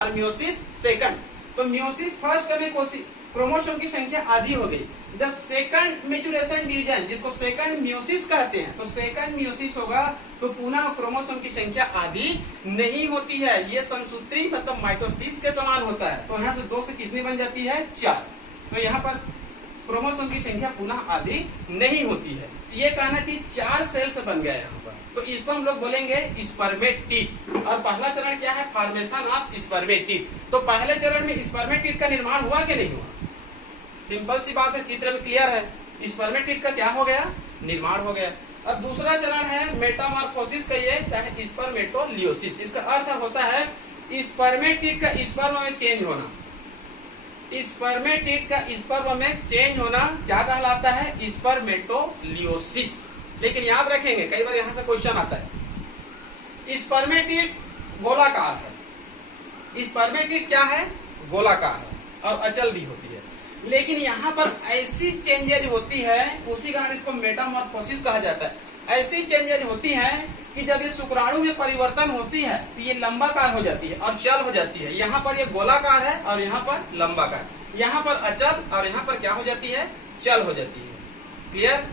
और meiosis second. तो meiosis first में क्रोमोसोम की संख्या आधी हो गई। जब सेकंड मेचुरेशन डिवीजन, जिसको सेकंड मियोसिस कहते हैं, तो सेकंड मियोसिस होगा तो पुनः क्रोमोसोम की संख्या आधी नहीं होती है। ये समसूत्री मतलब माइटोसिस के समान होता है। तो यहाँ से 2 से कितनी बन जाती है? 4। तो यहाँ पर क्रोमोसोम की संख्या पुनः आधी नहीं होती है। ये कहना चाहिए 4 सेल्स बन गए यहाँ पर। तो इसको हम लोग बोलेंगे स्पर्मेटिड। और पहला चरण क्या है? Formation of spermatid. तो पहले चरण में स्पर्मेटिड का निर्माण हुआ कि नहीं हुआ? सिंपल सी बात है, चित्र में क्लियर है। स्पर्मेटिड का क्या हो गया? निर्माण हो गया। अब दूसरा चरण है मेटामॉर्फोसिस का, ये चाहे स्पर्मेटोलियोसिस। इसका अर्थ होता है स्पर्मेटिड का स्पर्म में चेंज होना। स्पर्मेटिड का स्पर्म में चेंज होना क्या कहलाता है? स्पर्मेटोलियोसिस। लेकिन याद रखेंगे, कई बार यहां से क्वेश्चन आता है। स्पर्मेटिड गोलाकार है। स्पर्मेटिड क्या है? गोलाकार है और अचल भी होती है। लेकिन यहाँ पर ऐसी चेंजेज होती है, उसी कारण इसको मेटामॉर्फोसिस कहा जाता है। ऐसी चेंजेज होती है कि जब ये शुक्राणु में परिवर्तन होती है तो ये लंबाकार हो जाती है और चल हो जाती है। यहाँ पर ये गोलाकार है और यहाँ पर लंबाकार। यहाँ पर अचल और यहाँ पर क्या हो जाती है? चल हो जाती है। क्लियर?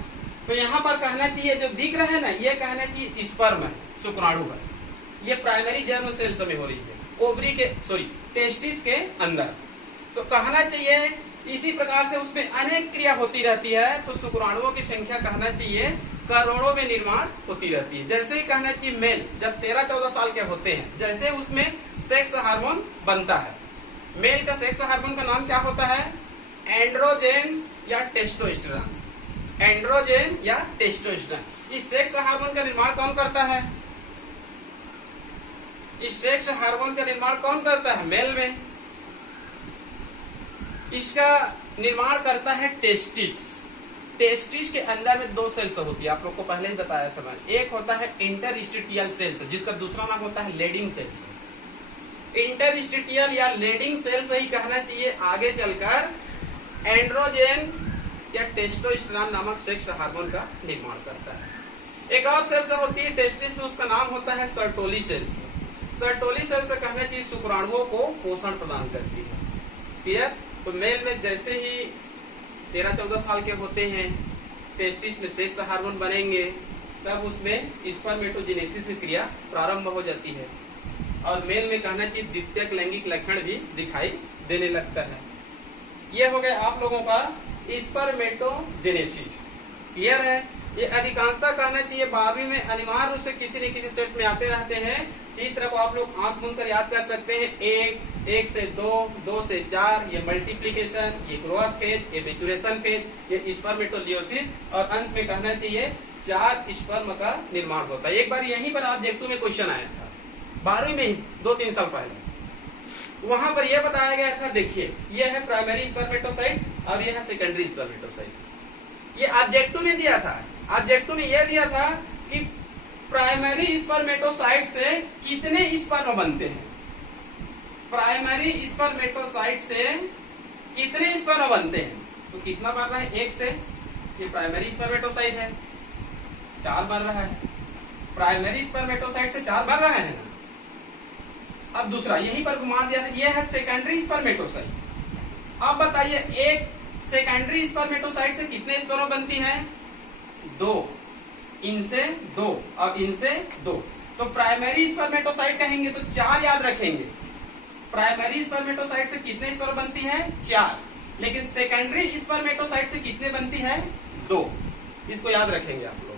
तो यहाँ पर कहना चाहिए जो दिख रहा है ना, ये कहना चाहिए स्पर्म है, शुक्राणु है। ये प्राइमरी जर्म सेल्स में हो रही है, ओवरी के टेस्टिस के अंदर। तो कहना चाहिए इसी प्रकार से उसमें अनेक क्रिया होती रहती है। तो शुक्राणुओं की संख्या कहना चाहिए करोड़ों में निर्माण होती रहती है। जैसे ही कहना चाहिए मेल जब 13-14 साल के होते हैं, जैसे उसमें सेक्स हार्मोन बनता है। मेल का सेक्स हार्मोन का नाम क्या होता है? एंड्रोजेन या टेस्टोस्टेरोन। एंड्रोजेन या टेस्टोस्टेरोन। इस सेक्स हार्मोन का निर्माण कौन करता है? इस सेक्स हार्मोन का निर्माण कौन करता है? मेल में। इसका निर्माण करता है टेस्टिस। टेस्टिस के अंदर में 2 सेल्स होती है, आप लोग को पहले ही बताया था मैंने। एक होता है इंटरस्टिटियल सेल्स, जिसका दूसरा नाम होता है लेडिंग सेल्स। इंटरस्टिटियल या लेडिंग सेल्स ही कहना चाहिए आगे चलकर एंड्रोजेन या टेस्टोस्टेरोन नामक सेक्स हार्मोन का निर्माण करता है। एक और सेल्स होती है टेस्टिस में, उसका नाम होता है सर्टोली सेल्स। सर्टोली सेल्स कहना चाहिए शुक्राणुओं को पोषण प्रदान करती है। क्लियर? तो मेल में जैसे ही 13-14 साल के होते हैं, टेस्टिस में सेक्स हार्मोन बनेंगे, तब उसमें स्पर्मेटोजेनेसिस की क्रिया प्रारंभ हो जाती है। और मेल में कहना चाहिए द्वितीयक लैंगिक लक्षण भी दिखाई देने लगता है। ये हो गया आप लोगों का स्पर्मेटोजेनेसिस। क्लियर है? ये अधिकांशतः कहना चाहिए 12वीं में अनिवार्य रूप से किसी न किसी सेट में आते रहते हैं। चित्र को आप लोग आंख मूंद कर याद कर सकते हैं। 1 से 2, 2 से 4, ये मल्टीप्लीकेशन, ये ग्रोथ फेज, ये मैच्योरेशन फेज, ये स्पर्मेटोलियोसिस, और अंत में कहना चाहिए 4 स्पर्म का निर्माण होता है। एक बार यहीं पर ऑब्जेक्टिव में क्वेश्चन आया था 12वीं में ही 2-3 साल पहले। वहां पर यह बताया गया था, देखिए ये है प्राइमरी स्पर्मेटोसाइट और यह है सेकेंडरी स्पर्मेटोसाइट। ये ऑब्जेक्टिव में दिया था। ऑब्जेक्टिव में यह दिया था कि प्राइमरी स्पर्मेटोसाइट से कितने स्पर्म बनते हैं। प्राइमरी स्पर्मेटोसाइट से कितने स्पर्म बनते हैं? तो कितना बन रहा है? 1 से। ये प्राइमरी स्पर्मेटोसाइट है, 4 बन रहा है। प्राइमरी स्पर्मेटोसाइट से 4 बन रहा है ना। अब दूसरा यहीं पर घुमा दिया था, ये है सेकेंडरी स्पर्मेटोसाइट। अब बताइए एक सेकेंडरी स्पर्मेटोसाइट से कितने स्पर्म बनती है? 2। इनसे 2 और इनसे 2। तो प्राइमरी स्पर्मेटोसाइट कहेंगे तो 4 याद रखेंगे। प्राइमरी स्पर्मेटोसाइट से कितने स्पर्म बनती है? 4। लेकिन सेकेंडरी स्पर्मेटोसाइट से कितने बनती है? 2। इसको याद रखेंगे आप लोग।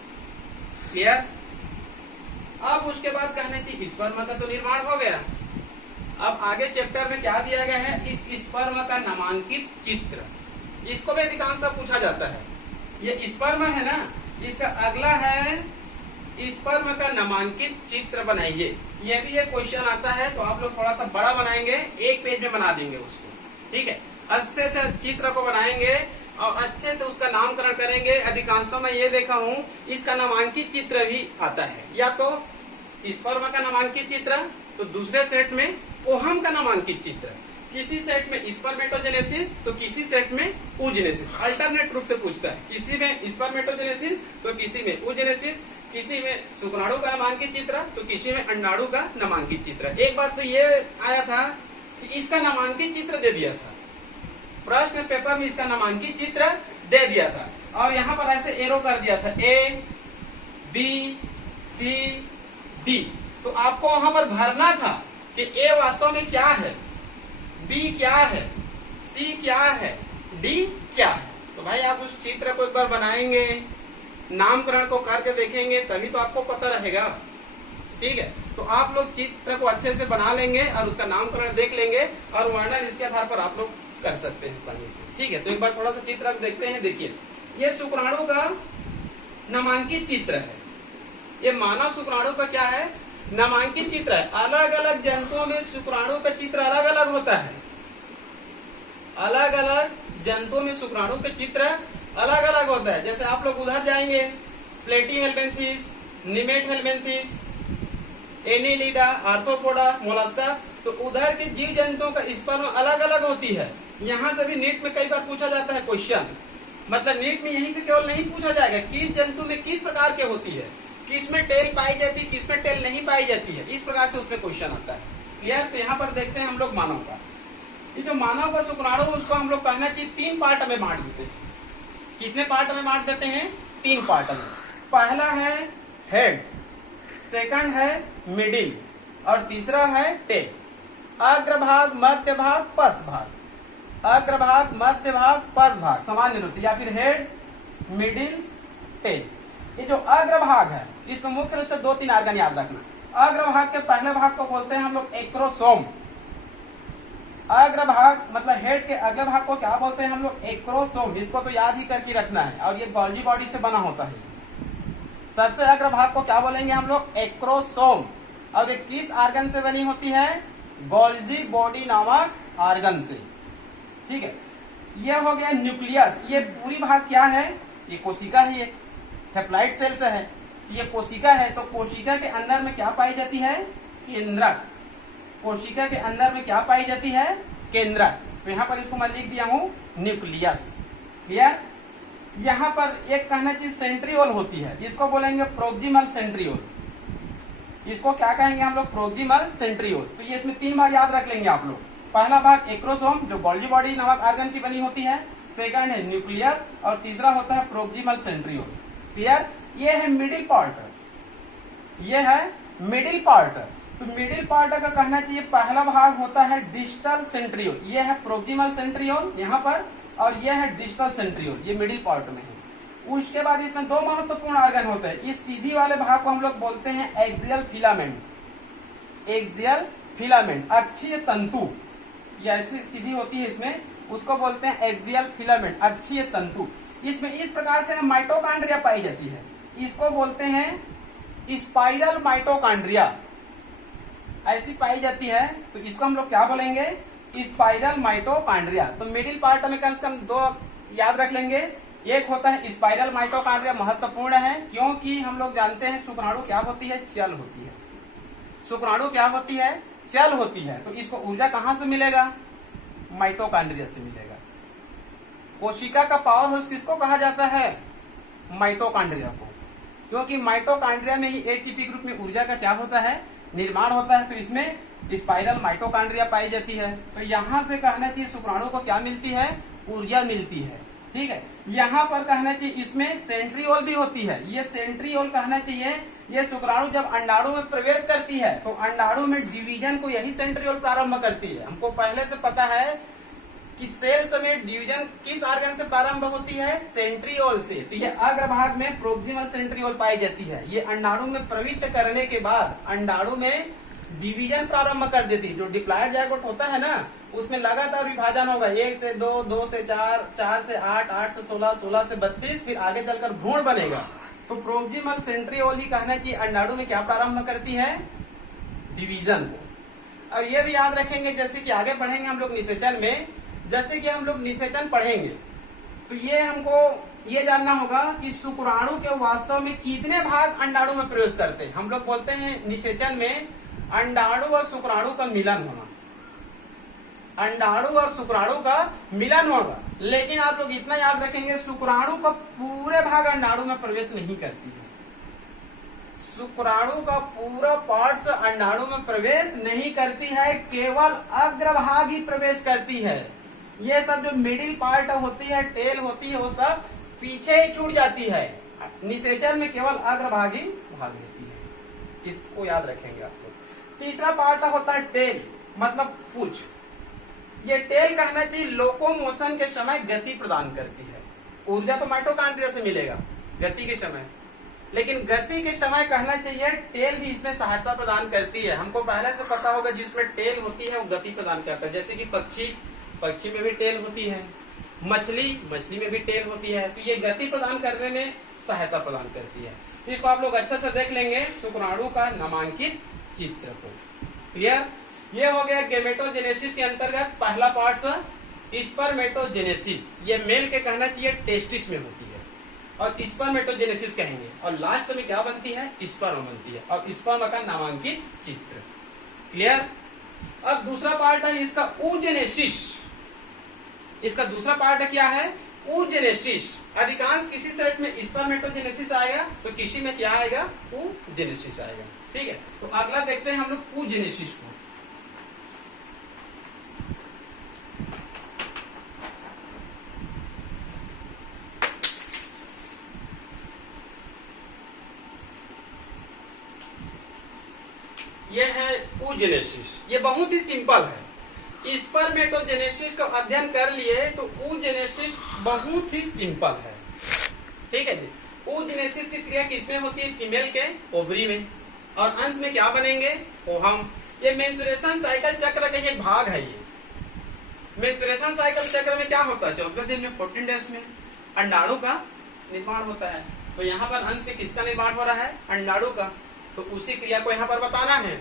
क्लियर? अब उसके बाद कहने चाहिए स्पर्म का तो निर्माण हो गया। अब आगे चैप्टर में क्या दिया गया है? इस स्पर्म का नामांकित चित्र। इसको भी अधिकांशतः पूछा जाता है। ये स्पर्म है ना, इसका अगला है स्पर्म का नामांकित चित्र बनाइए। यदि ये क्वेश्चन आता है तो आप लोग थोड़ा सा बड़ा बनाएंगे, 1 पेज में बना देंगे उसको। ठीक है? अच्छे से चित्र को बनाएंगे और अच्छे से उसका नामकरण करेंगे। अधिकांशतः मैं ये देखा हूँ इसका नामांकित चित्र भी आता है, या तो स्पर्म का नामांकित चित्र, तो दूसरे सेट में ओहम का नामांकित चित्र। किसी सेट में स्पर्मेटोजेनेसिस तो किसी सेट में oogenesis। अल्टरनेट रूप से पूछता है, किसी में स्पर्मेटोजेनेसिस तो किसी में oogenesis, किसी में शुक्राणु का नामांकित चित्र तो किसी में अंडाणु का नामांकित चित्र। एक बार तो ये आया था इसका नामांकित चित्र दे दिया था, प्रश्न पेपर में इसका नामांकित चित्र दे दिया था और यहाँ पर ऐसे एरो कर दिया था A B C D। तो आपको वहां पर भरना था कि A वास्तव में क्या है, B क्या है, C क्या है, D क्या है। तो भाई आप उस चित्र को एक बार बनाएंगे, नामकरण को करके देखेंगे, तभी तो आपको पता रहेगा। ठीक है, तो आप लोग चित्र को अच्छे से बना लेंगे और उसका नामकरण देख लेंगे और वर्णन इसके आधार पर आप लोग कर सकते हैं आसानी से। ठीक है, तो एक बार थोड़ा सा चित्र आप देखते हैं। देखिए, ये शुक्राणु का नामांकित चित्र है। ये मानव शुक्राणु का क्या है, नामांकित चित्र है। अलग अलग जंतुओं में शुक्राणु का चित्र अलग अलग होता है। अलग अलग जंतुओं में शुक्राणु का चित्र अलग अलग होता है। जैसे आप लोग उधर जाएंगे, प्लेटीहेल्मिन्थेस, निमेटहेल्मिन्थेस, एनिलिडा, आर्थ्रोपोडा, मोलस्का, तो उधर के जीव जंतुओं का स्पर्म अलग अलग होती है। यहाँ से भी नीट में कई बार पूछा जाता है क्वेश्चन, मतलब नीट में यहीं से केवल नहीं पूछा जाएगा किस जंतु में किस प्रकार के होती है, किस में टेल पाई जाती है, किस में टेल नहीं पाई जाती है, इस प्रकार से उसमें क्वेश्चन आता है। क्लियर। तो यहाँ पर देखते हैं हम लोग मानव का, ये जो मानव का शुक्राणु उसको हम लोग कहना चाहिए 3 पार्ट में बांट देते हैं। कितने पार्ट में बांट देते हैं, 3 पार्ट में। पहला है हेड, सेकंड है मिडिल और तीसरा है टेल। अग्रभाग, मध्य भाग, पश्च भाग। अग्रभाग, मध्य भाग, पश्च भाग सामान्य रूप से, या फिर हेड, मिडिल, टेल। ये जो अग्रभाग है इसमें मुख्य रूप से 2-3 आर्गन याद रखना। अग्रभाग के पहले भाग को बोलते हैं हम लोग एक्रोसोम। अग्रभाग मतलब हेड के अग्र भाग को क्या बोलते हैं हम लोग, एक्रोसोम। इसको तो याद ही करके रखना है और ये गोल्जी बॉडी से बना होता है। सबसे अग्र भाग को क्या बोलेंगे हम लोग, एक्रोसोम। और ये किस आर्गन से बनी होती है, गोल्जी बॉडी नामक आर्गन से। ठीक है, ये हो गया न्यूक्लियस। ये पूरी भाग क्या है, ये कोशिका है, ये हेप्लाइड सेल से है, ये कोशिका है। तो कोशिका के अंदर में क्या पाई जाती है, केंद्रक। कोशिका के अंदर में क्या पाई जाती है, केंद्रक। तो यहाँ पर इसको मैं लिख दिया हूं न्यूक्लियस। क्लियर। यहाँ पर एक कहना चाहिए सेंट्रियोल होती है, इसको बोलेंगे प्रोक्सिमल सेंट्रियोल। इसको क्या कहेंगे हम लोग, प्रोक्सिमल सेंट्रियोल। तो ये इसमें 3 भाग याद रख लेंगे आप लोग। पहला भाग एक्रोसोम जो गोल्जी बॉडी नामक आर्गन की बनी होती है, सेकंड है न्यूक्लियस और तीसरा होता है प्रोक्सिमल सेंट्रियोल। क्लियर। ये है मिडिल पार्ट, ये है मिडिल पार्ट। तो मिडिल पार्ट का कहना चाहिए पहला भाग होता है डिस्टल सेंट्रियोल। ये है प्रोक्सिमल सेंट्रियोल यहाँ पर, और ये है डिस्टल सेंट्रियोल, ये मिडिल पार्ट में है। उसके बाद इसमें 2 महत्वपूर्ण आर्गन होते हैं। इस सीधी वाले भाग को हम लोग बोलते हैं एक्सियल फिलामेंट। एक्सियल फिलामेंट, अक्षीय तंतु, ये ऐसी सीधी होती है इसमें, उसको बोलते हैं एक्सियल फिलामेंट, अक्षीय तंतु। इसमें इस प्रकार से माइटोकॉन्ड्रिया पाई जाती है, इसको बोलते हैं स्पाइरल माइटोकॉन्ड्रिया, ऐसी पाई जाती है। तो इसको हम लोग क्या बोलेंगे, स्पाइरल माइटोकॉन्ड्रिया। तो मिडिल पार्ट में कम से कम 2 याद रख लेंगे। एक होता है स्पाइरल माइटोकॉन्ड्रिया, महत्वपूर्ण है क्योंकि हम लोग जानते हैं शुक्राणु क्या होती है, चल होती है। शुक्राणु क्या होती है, चल होती है। तो इसको ऊर्जा कहां से मिलेगा, माइटोकॉन्ड्रिया से मिलेगा। कोशिका का पावर हाउस किसको कहा जाता है, माइटोकॉन्ड्रिया को, क्योंकि माइटोकॉन्ड्रिया में ही एटीपी ग्रुप में ऊर्जा का क्या होता है, निर्माण होता है। तो इसमें स्पाइरल माइटोकॉन्ड्रिया पाई जाती है। तो यहाँ से कहना चाहिए शुक्राणु को क्या मिलती है, ऊर्जा मिलती है। ठीक है, यहाँ पर कहना चाहिए इसमें सेंट्रियोल भी होती है। ये सेंट्रियोल कहना चाहिए, ये शुक्राणु जब अंडाणु में प्रवेश करती है तो अंडाणु में डिवीजन को यही सेंट्रियोल प्रारंभ करती है। हमको पहले से पता है कि सेल समेत डिवीजन किस आर्गन से प्रारंभ होती है, सेंट्रियोल से। तो ये अग्रभाग में प्रोक्सिमल सेंट्रियोल पाई जाती है। ये अंडाणु में प्रविष्ट करने के बाद अंडाणु में डिवीजन प्रारंभ कर देती है। जो डिप्लॉयड जायगोट होता है ना, उसमें लगातार विभाजन होगा, 1 से 2, 2 से 4, 4 से 8, 8 से 16, 16 से 32, फिर आगे चलकर भ्रूण बनेगा। तो प्रोक्सिमल सेंट्रियोल ही कहना कि अंडाणु में क्या प्रारंभ करती है, डिवीजन को। और ये भी याद रखेंगे, जैसे कि आगे बढ़ेंगे हम लोग निषेचन में, जैसे कि हम लोग निषेचन पढ़ेंगे तो ये हमको ये जानना होगा कि शुक्राणु के वास्तव में कितने भाग अंडाणु में प्रवेश करते हैं। हम लोग बोलते हैं निषेचन में अंडाणु और शुक्राणु का मिलन होना, अंडाणु और शुक्राणु का मिलन होगा। लेकिन आप लोग इतना याद रखेंगे, शुक्राणु का पूरे भाग अंडाणु में प्रवेश नहीं करती है। शुक्राणु का पूरा पार्ट्स अंडाणु में प्रवेश नहीं करती है, केवल अग्रभाग ही प्रवेश करती है। ये सब जो मिडिल पार्ट होती है, टेल होती है, वो सब पीछे ही छूट जाती है। निषेचन में केवल अग्रभाग ही भाग लेती है, इसको याद रखेंगे आप लोग। तीसरा पार्ट होता है टेल, मतलब पूंछ। ये टेल कहना चाहिए लोकोमोशन के समय गति प्रदान करती है। ऊर्जा तो माइटोकॉन्ड्रिया से मिलेगा गति के समय, लेकिन गति के समय कहना चाहिए टेल भी इसमें सहायता प्रदान करती है। हमको पहले से पता होगा जिसमें टेल होती है वो गति प्रदान करता है, जैसे कि पक्षी में भी टेल होती है, मछली में भी टेल होती है, तो ये गति प्रदान करने में सहायता प्रदान करती है। तो इसको आप लोग अच्छे से देख लेंगे शुक्राणु का नामांकित चित्र को। क्लियर? ये हो गया गेमेटोजेनेसिस के अंतर्गत पहला पार्ट स्पर्मेटोजेनेसिस। ये मेल के कहना चाहिए टेस्टिस में होती है, और स्पर्मेटोजेनेसिस कहेंगे, और लास्ट में क्या बनती है? स्पर्म बनती है, और स्पर्म का नामांकित चित्र। क्लियर? अब दूसरा पार्ट है इसका oogenesis। इसका दूसरा पार्ट क्या है? oogenesis। अधिकांश किसी सेट में स्पर्मेटोजेनेसिस आएगा तो किसी में क्या आएगा? oogenesis आएगा। ठीक है, तो अगला देखते हैं हम लोग oogenesis को। ये है oogenesis। ये बहुत ही सिंपल है। स्पर्मेटोजेनेसिस का अध्ययन कर लिए तो oogenesis बहुत ही सिंपल है। ठीक है जी। oogenesis की क्रिया किसमें होती है? फीमेल के ओवरी में, और अंत में क्या बनेंगे? ओवम। ये मेंस्ट्रुएशन साइकिल चक्र का ये भाग है। ये मेंस्ट्रुएशन साइकिल चक्र में क्या होता है? 14 दिन में 14 डेज में अंडाणु का निर्माण होता है। तो यहाँ पर अंत में किसका निर्माण हो रहा है? अंडाणु का। तो उसी क्रिया को यहाँ पर बताना है।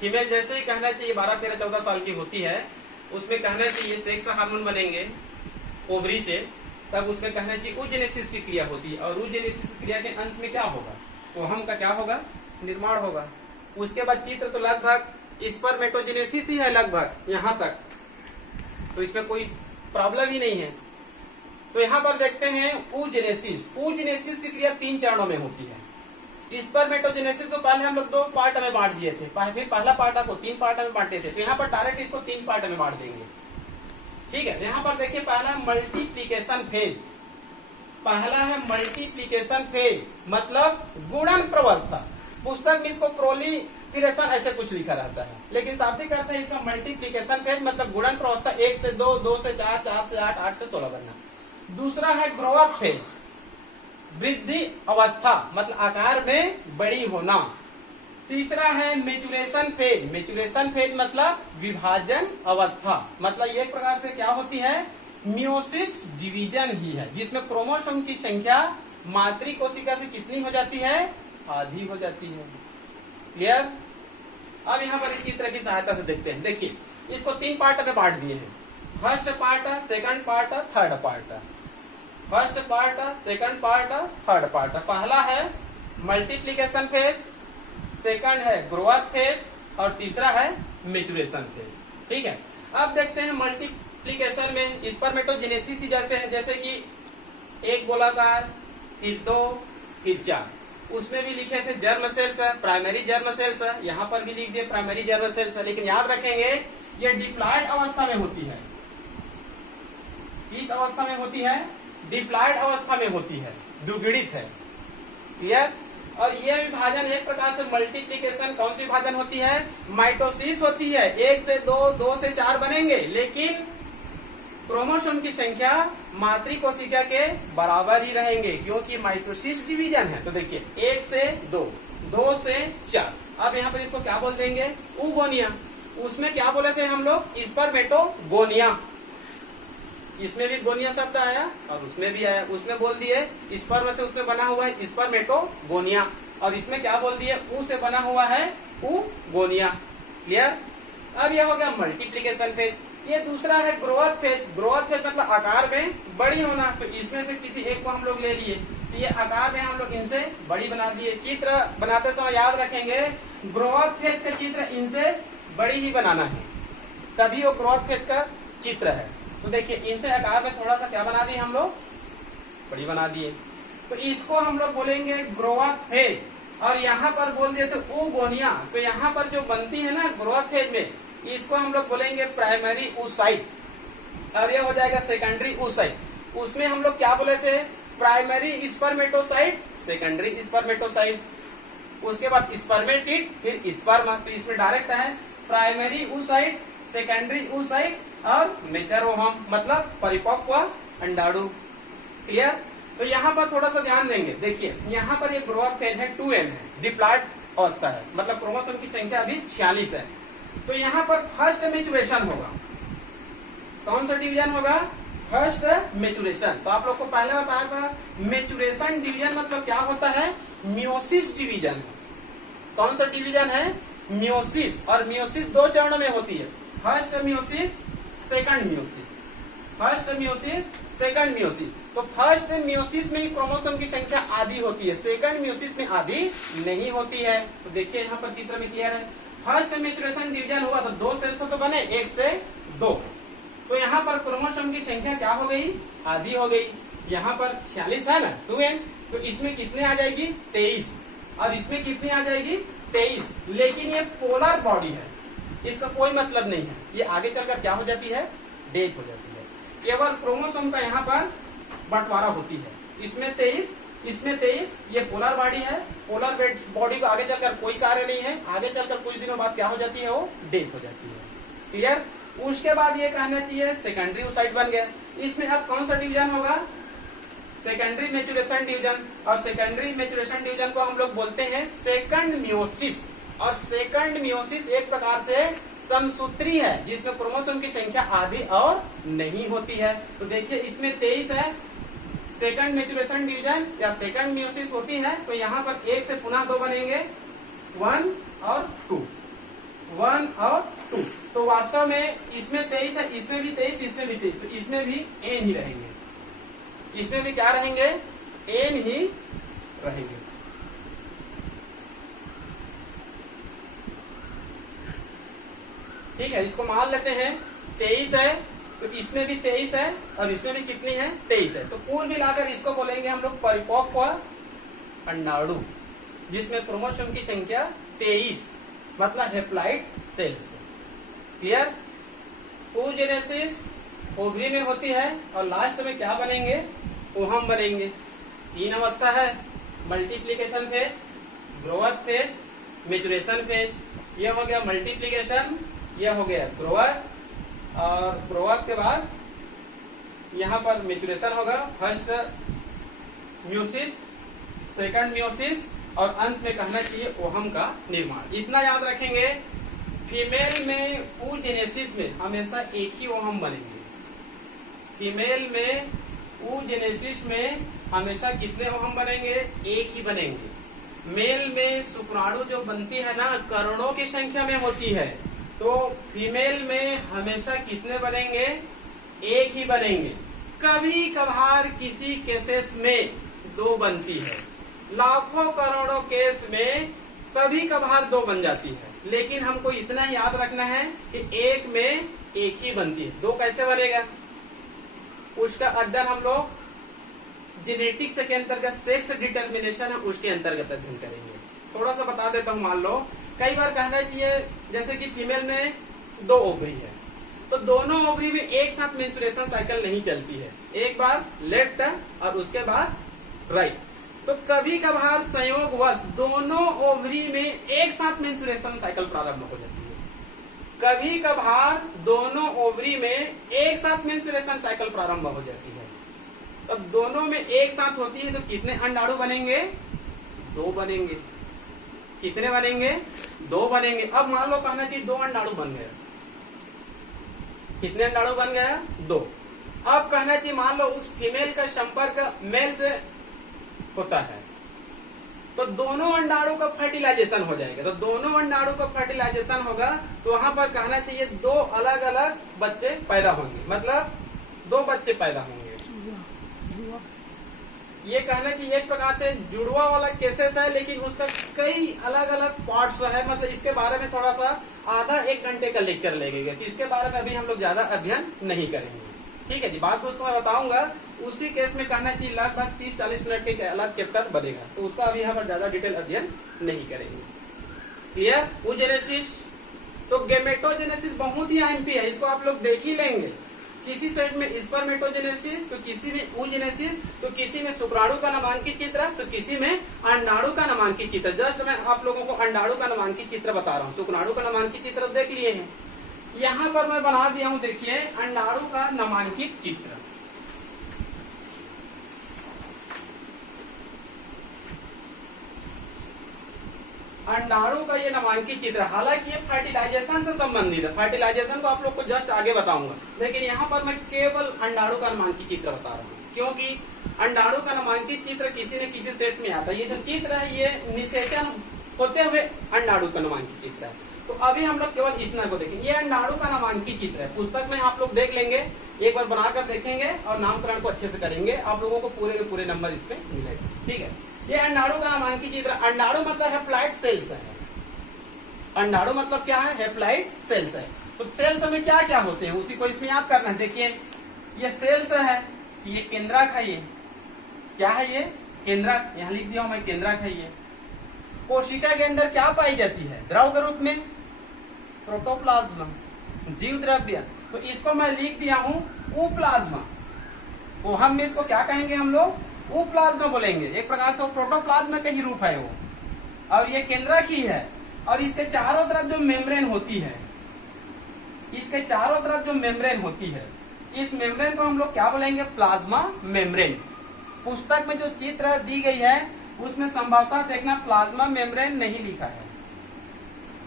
फीमेल जैसे ही कहना चाहिए 12, 13, 14 साल की होती है, उसमें कहना चाहिए सेक्स हार्मोन बनेंगे ओवरी से, तब उसमें कहना चाहिए oogenesis की क्रिया होती है, और oogenesis क्रिया के अंत में क्या होगा? ओवम का क्या होगा? निर्माण होगा। उसके बाद चित्र तो लगभग स्पर्मेटोजेनेसिस ही है, लगभग यहाँ तक, तो इसमें कोई प्रॉब्लम ही नहीं है। तो यहाँ पर देखते हैं oogenesis। oogenesis की क्रिया 3 चरणों में होती है। स्पर्मेटोजेनेसिस को पहले हम लोग 2 पार्ट में बांट दिए थे, फिर पहला पार्ट को 3 पार्ट में बांटे थे, तो यहाँ पर डायरेक्ट इसको 3 पार्ट में बांट देंगे। ठीक है, यहाँ पर देखिए पहला मल्टीप्लीकेशन फेज। पहला है मल्टीप्लीकेशन फेज, मतलब गुणन प्रवस्था। पुस्तक में इसको प्रोलिफरेशन ऐसे कुछ लिखा रहता है, लेकिन शाब्दिक अर्थ है इसका मल्टीप्लीकेशन फेज, मतलब गुणन प्रवस्था 1 से 2, 2 से 4, 4 से 8, 8 से 16 बनना। दूसरा है ग्रोथ फेज, वृद्धि अवस्था, मतलब आकार में बड़ी होना। तीसरा है मेचुरेशन फेज। मेचुरेशन फेज मतलब विभाजन अवस्था, मतलब एक प्रकार से क्या होती है? मियोसिस डिवीजन ही है, जिसमें क्रोमोसोम की संख्या मातृ कोशिका से कितनी हो जाती है? आधी हो जाती है। क्लियर? अब यहाँ पर इस चित्र की सहायता से देखते हैं। देखिए, इसको 3 पार्ट में बांट दिए हैं। First part, second part, third part. First part, second part, third part. पहला है मल्टीप्लीकेशन फेज, सेकंड है ग्रोथ फेज, और तीसरा है मेचुरेशन फेज। ठीक है, अब देखते हैं मल्टीप्लीकेशन में स्पर्मेटोजेनेसिस जैसे है, जैसे कि 1 गोलाकार, फिर 2, फिर 4। उसमें भी लिखे थे जर्म सेल्स है, प्राइमरी जर्म सेल्स है, यहाँ पर भी लिख दिए प्राइमरी जर्म सेल्स है, लेकिन याद रखेंगे ये डिप्लॉयड अवस्था में होती है। किस अवस्था में होती है? डिप्लॉयड अवस्था में होती है, द्विगुणित है। क्लियर? और ये विभाजन एक प्रकार से मल्टीप्लीकेशन कौन सी विभाजन होती है? माइटोसिस होती है। 1 से 2, 2 से 4 बनेंगे, लेकिन क्रोमोसोम की संख्या मातृ कोशिका के बराबर ही रहेंगे, क्योंकि माइटोसिस डिवीजन है। तो देखिए 1 से 2, 2 से 4। अब यहाँ पर इसको क्या बोल देंगे? ऊगोनिया। उसमें क्या बोले थे हम लोग? स्पर्मेटोगोनिया। इसमें भी गोनिया शब्द आया और उसमें भी आया। उसमें बोल दिए स्पर्म से उसमें बना हुआ है स्पर्मेटोगोनिया, और इसमें क्या बोल दिए? ऊ से बना हुआ है ऊगोनिया। क्लियर? अब यह हो गया मल्टीप्लीकेशन फेज। ये दूसरा है ग्रोथ फेज। ग्रोथ फेज मतलब आकार में बड़ी होना। तो इसमें से किसी एक को हम लोग ले लिए, तो ये आकार में हम लोग इनसे बड़ी बना दिए। चित्र बनाते समय याद रखेंगे ग्रोथ फेज का चित्र इनसे बड़ी ही बनाना है, तभी वो ग्रोथ फेज का चित्र है। तो देखिए इनसे आकार में थोड़ा सा क्या बना दिए हम लोग? बड़ी बना दिए। तो इसको हम लोग बोलेंगे ग्रोथ फेज। और यहाँ पर बोल दिए थे oogonia, तो यहाँ पर जो बनती है ना ग्रोथ फेज में, इसको हम लोग बोलेंगे प्राइमरी oocyte, और ये हो जाएगा सेकेंडरी oocyte। उसमें हम लोग क्या बोले थे, प्राइमरी स्पर्मेटोसाइट, सेकेंडरी स्पर्मेटोसाइट, उसके बाद स्पर्मेटिड, फिर स्पर्म। तो इसमें डायरेक्ट है प्राइमरी oocyte, सेकेंडरी oocyte और मेजर ओवम, मतलब परिपक्व अंडाणु। क्लियर? तो यहाँ पर थोड़ा सा ध्यान देंगे। देखिए यहाँ पर ये ग्रोथ फेज है 2n है, डिप्लॉइड अवस्था है, मतलब क्रोमोसोम की संख्या अभी 46 है। तो यहाँ पर फर्स्ट मैच्योरेशन होगा। कौन सा डिवीजन होगा? First maturation. तो आप लोग को पहले बताया था मैच्योरेशन डिवीजन मतलब क्या होता है, मियोसिस डिवीजन। कौन सा डिवीजन है? मियोसिस। और मियोसिस दो चरणों में होती है, first meiosis, second meiosis. First meiosis, second meiosis. तो फर्स्ट मियोसिस में ही क्रोमोसोम की संख्या आधी होती है, सेकंड मियोसिस में आधी नहीं होती है। तो देखिए यहाँ पर चित्र में क्लियर है। फर्स्ट मैच्योरेशन डिवीजन हुआ तो 2 सेल से तो बने, 1 से 2। तो यहाँ पर क्रोमोसोम की संख्या क्या हो गई? आधी हो गई। यहाँ पर 46 है ना, 2n, तो इसमें कितने आ जाएगी? 23। और इसमें कितनी आ जाएगी? 23। लेकिन ये पोलर बॉडी है, इसका कोई मतलब नहीं है। ये आगे चलकर क्या हो जाती है? डेथ हो जाती है। केवल क्रोमोसोम का यहाँ पर बंटवारा होती है। इसमें 23, इसमें 23, ये पोलर बॉडी है। पोलर बॉडी को आगे चलकर कोई कार्य नहीं है, आगे चलकर कुछ दिनों बाद क्या हो जाती है? वो डेथ हो जाती है। क्लियर? उसके बाद ये कहना चाहिए सेकेंडरी oocyte बन गया। इसमें अब कौन सा डिवीजन होगा? Secondary maturation division. और सेकेंडरी मैच्योरेशन डिवीजन को हम लोग बोलते हैं सेकंड मियोसिस। और सेकंड मियोसिस एक प्रकार से समसूत्री है, जिसमें क्रोमोसोम की संख्या आधी और नहीं होती है। तो देखिए इसमें 23 है, सेकंड मैच्योरेशन डिवीजन या सेकंड मियोसिस होती है। तो यहाँ पर 1 से पुनः 2 बनेंगे, 1 और 2, 1 और 2। तो वास्तव में इसमें 23 है, इसमें भी 23, इसमें भी 23, तो इसमें भी n ही रहेंगे। इसमें भी क्या रहेंगे? n ही रहेंगे। ठीक है, इसको मान लेते हैं 23 है, तो इसमें भी 23 है और इसमें भी कितनी है? 23 है। तो कुल मिलाकर इसको बोलेंगे हम लोग परिपक्व अंडाणु, जिसमें क्रोमोसोम की संख्या 23, मतलब haploid cells. Clear? oogenesis ovary में होती है और लास्ट में क्या बनेंगे? ओहम बनेंगे। 3 अवस्था है, multiplication phase, growth phase, maturation phase. ये हो गया मल्टीप्लीकेशन, ये हो गया ग्रोथ, और ग्रोथ के बाद यहाँ पर मैच्योरेशन होगा, फर्स्ट मियोसिस, सेकंड मियोसिस, और अंत में कहना चाहिए ओहम का निर्माण। इतना याद रखेंगे। फीमेल में oogenesis में हमेशा एक ही ओहम बनेंगे। फीमेल में oogenesis में हमेशा कितने ओहम बनेंगे? एक ही बनेंगे। मेल में शुक्राणु जो बनती है ना, करोड़ों की संख्या में होती है। तो फीमेल में हमेशा कितने बनेंगे? एक ही बनेंगे। कभी कभार किसी केसेस में 2 बनती है, लाखों करोड़ों केस में कभी कभार 2 बन जाती है। लेकिन हमको इतना याद रखना है कि एक में एक ही बनती है। 2 कैसे बनेगा? उसका अध्ययन हम लोग जेनेटिक्स के अंतर्गत सेक्स डिटर्मिनेशन है, उसके अंतर्गत अध्ययन करेंगे। थोड़ा सा बता देता हूँ। मान लो कई बार कहना चाहिए जैसे कि फीमेल में 2 ओवरी है, तो दोनों ओवरी में एक साथ मेंस्ट्रुएशन साइकिल नहीं चलती है, एक बार लेफ्ट और उसके बाद राइट। तो कभी कभार संयोगवश दोनों ओवरी में एक साथ मेंस्ट्रुएशन साइकिल प्रारंभ हो जाती है। कभी कभार दोनों ओवरी में एक साथ मेंस्ट्रुएशन साइकिल प्रारंभ हो जाती है। तो दोनों में एक साथ होती है तो कितने अंडाणु बनेंगे? 2 बनेंगे। कितने बनेंगे? 2 बनेंगे। अब मान लो कहना चाहिए 2 अंडाणु बन गया। कितने अंडाणु बन गया? 2। अब कहना चाहिए मान लो उस फीमेल का संपर्क मेल से होता है, तो दोनों अंडाणु का फर्टिलाइजेशन हो जाएगा। तो दोनों अंडाणु का फर्टिलाइजेशन होगा तो वहां पर कहना चाहिए 2 अलग अलग बच्चे पैदा होंगे, मतलब 2 बच्चे पैदा होंगे। ये कहना चाहिए एक प्रकार से जुड़वा वाला केसेस है, लेकिन उसका कई अलग अलग पार्ट्स है। मतलब इसके बारे में थोड़ा सा आधा 1 घंटे का लेक्चर लगेगा, तो इसके बारे में अभी हम लोग ज्यादा अध्ययन नहीं करेंगे। ठीक है जी, बात उसको मैं बताऊंगा। उसी केस में कहना चाहिए लगभग 30-40 मिनट के अलग चैप्टर बनेगा, तो उसका अभी हम ज्यादा डिटेल अध्ययन नहीं करेंगे। क्लियर? ऊजेनेसिस, तो गेमेटोजेनेसिस बहुत ही आईएमपी है, इसको आप लोग देख ही लेंगे। किसी सेट में स्पर्मेटोजेनेसिस, तो किसी में ऊजेनेसिस, तो किसी में शुक्राणु का नामांकित चित्र, तो किसी में अंडाणु का नामांकित चित्र। जस्ट मैं आप लोगों को अंडाणु का नामांकित चित्र बता रहा हूँ, शुक्राणु का नामांकित चित्र देख लिए हैं। यहाँ पर मैं बना दिया हूँ, देखिए अंडाणु का नामांकित चित्र। अंडाणु का ये नामांकित चित्र, हालांकि ये फर्टिलाइजेशन से संबंधित है, फर्टिलाइजेशन को आप लोग को जस्ट आगे बताऊंगा, लेकिन यहाँ पर मैं केवल अंडाणु का नामांकित चित्र बता रहा हूँ, क्योंकि अंडाणु का नामांकित चित्र किसी न किसी सेट में आता है। ये जो चित्र है ये निषेचन होते हुए अंडाणु का नामांकित चित्र है। तो अभी हम लोग केवल इतना को देखेंगे, ये अंडाणु का नामांकित चित्र है, पुस्तक में आप लोग देख लेंगे, एक बार बनाकर देखेंगे और नामकरण को अच्छे से करेंगे, आप लोगों को पूरे के पूरे नंबर इसमें मिलेगा। ठीक है, ये अंडाणु का नामांकित चित्र। अंडाणु मतलब हैप्लॉइड सेल्स है। अंडाणु मतलब क्या है? हैप्लॉइड सेल्स है। तो सेल्स में क्या क्या होते हैं उसी को इसमें याद करना है। देखिए ये सेल्स है, ये केंद्रक है, ये क्या है? ये केंद्रक, यहाँ लिख दिया हूं मैं, केंद्रक है। ये कोशिका के अंदर क्या पाई जाती है? द्रव के रूप में प्रोटोप्लाज्मा, जीव द्रव्य। तो इसको मैं लिख दिया हूं ऊप्लाज्मा। तो हम इसको क्या कहेंगे? हम लोग ऊप्लाज्मा बोलेंगे। एक प्रकार से वो प्रोटोप्लाज्मा का ही रूप है वो, और ये केंद्रक ही है। और इसके चारों तरफ जो मेम्ब्रेन होती है, इसके चारों तरफ जो मेम्ब्रेन होती है, इस मेम्ब्रेन को हम लोग क्या बोलेंगे? Plasma membrane. पुस्तक में जो चित्र दी गई है उसमें संभवतः देखना प्लाज्मा मेम्ब्रेन नहीं लिखा है,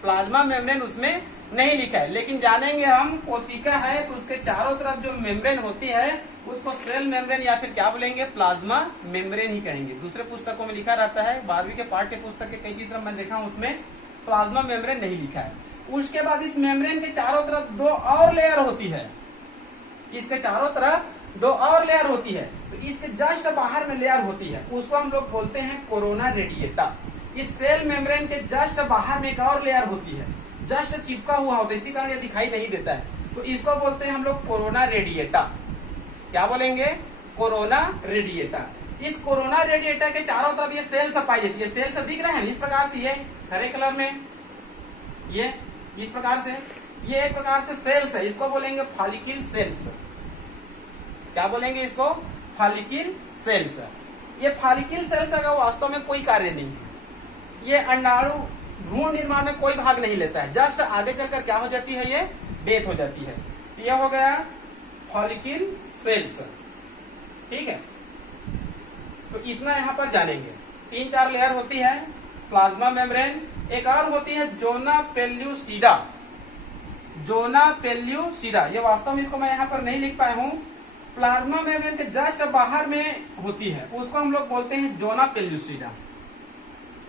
प्लाज्मा मेम्ब्रेन उसमें नहीं लिखा है, लेकिन जानेंगे हम कोशिका है तो उसके चारों तरफ जो मेम्ब्रेन होती है उसको सेल मेम्ब्रेन या फिर क्या बोलेंगे? प्लाज्मा मेम्ब्रेन ही कहेंगे। दूसरे पुस्तकों में लिखा रहता है, 12वीं के पाठ्य पुस्तक के कई चित्र मैं देखा हूं उसमें प्लाज्मा मेम्ब्रेन नहीं लिखा है। उसके बाद इस मेम्ब्रेन के चारों तरफ दो और लेयर होती है, इसके चारों तरफ दो और लेयर होती है। तो इसके जस्ट बाहर में लेयर होती है, उसको हम लोग बोलते हैं कोरोना रेडिएटा। इस सेल मेम्ब्रेन के जस्ट बाहर में एक और लेयर होती है, जस्ट चिपका हुआ होता है, इसी कारण ये दिखाई नहीं देता है। तो इसको बोलते हैं हम लोग कोरोना रेडिएटा। क्या बोलेंगे? Corona radiata. इस कोरोना रेडिएटा के चारों तरफ ये सेल्स पाई जाती है। सेल्स दिख रहे हैं इस प्रकार से, ये हरे कलर में, ये इस प्रकार से, ये एक प्रकार से सेल्स है, इसको बोलेंगे फॉलिकल सेल्स। क्या बोलेंगे इसको? Follicle sales. ये फॉलिकल सेल्स का वास्तव में कोई कार्य नहीं है, ये अंडाणु भ्रूण निर्माण में कोई भाग नहीं लेता है, जस्ट आगे चलकर क्या हो जाती है? ये डेथ हो जाती है। ये हो गया फॉलिकल सेल्स। ठीक है, तो इतना यहाँ पर जानेंगे। 3-4 लेयर होती है, प्लाज्मा मेम्ब्रेन, एक और होती है जोना पेल्यूसिडा। जोना पेल्यूसिडा, ये वास्तव में इसको मैं यहाँ पर नहीं लिख पाया हूँ, प्लाज्मा मेम्ब्रेन के जस्ट बाहर में होती है, उसको हम लोग बोलते हैं जोना पेल्यूसिडा।